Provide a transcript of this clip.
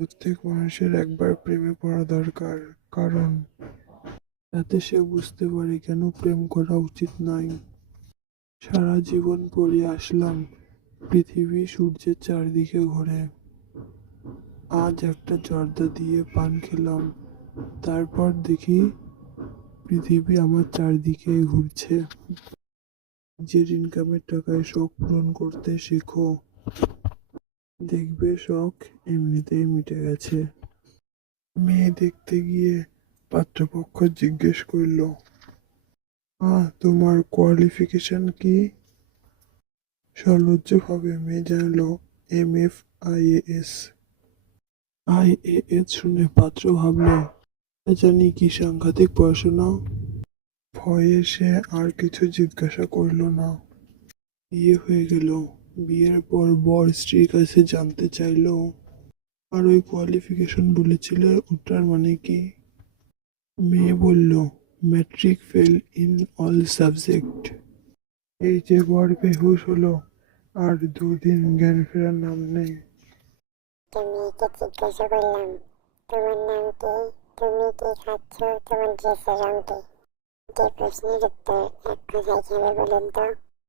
প্রত্যেক মানুষের একবার প্রেমে পড়া দরকার, কারণ যাতে সে বুঝতে পারে কেন প্রেম করা উচিত নয়। সারা জীবন পড়ে আসলাম পৃথিবী সূর্যের চারদিকে ঘোরে। আজ একটা জর্দা দিয়ে পান খেলাম, তারপর দেখি পৃথিবী আমার চারদিকে ঘুরছে। নিজের ইনকামের টাকায় শখ পূরণ করতে শেখো, দেখবে শখ এমনিতেই মিটে গেছে। মেয়ে দেখতে গিয়ে পাত্রপক্ষ জিজ্ঞেস করল, তোমার কোয়ালিফিকেশন কি? সলজ্জভাবে মেয়ে জানালো, MF IAS। IAS শুনে পাত্র ভাবল, জানি কি সাংঘাতিক পড়াশোনা। ভয়ে সে আর কিছু জিজ্ঞাসা করল না। বিয়ে হয়ে গেল। বিয়ের পর বর স্ত্রীর কাছে জানতে চাইল, আর ওই কোয়ালিফিকেশন বলেছিলে ওটার মানে কি? মেয়ে বলল, matric fail in all subject. এই যে বর বেহুশ হলো, আর 2 দিন জ্ঞান ফেরার নাম নেই। মেয়েকে জিজ্ঞাসা করলাম, তোমার নাম কি? তুমি কি খাচ্ছ? তোমার ড্রেসের রং কি? যে প্রশ্নের উত্তর এক কথায় খাবে বলুন তো?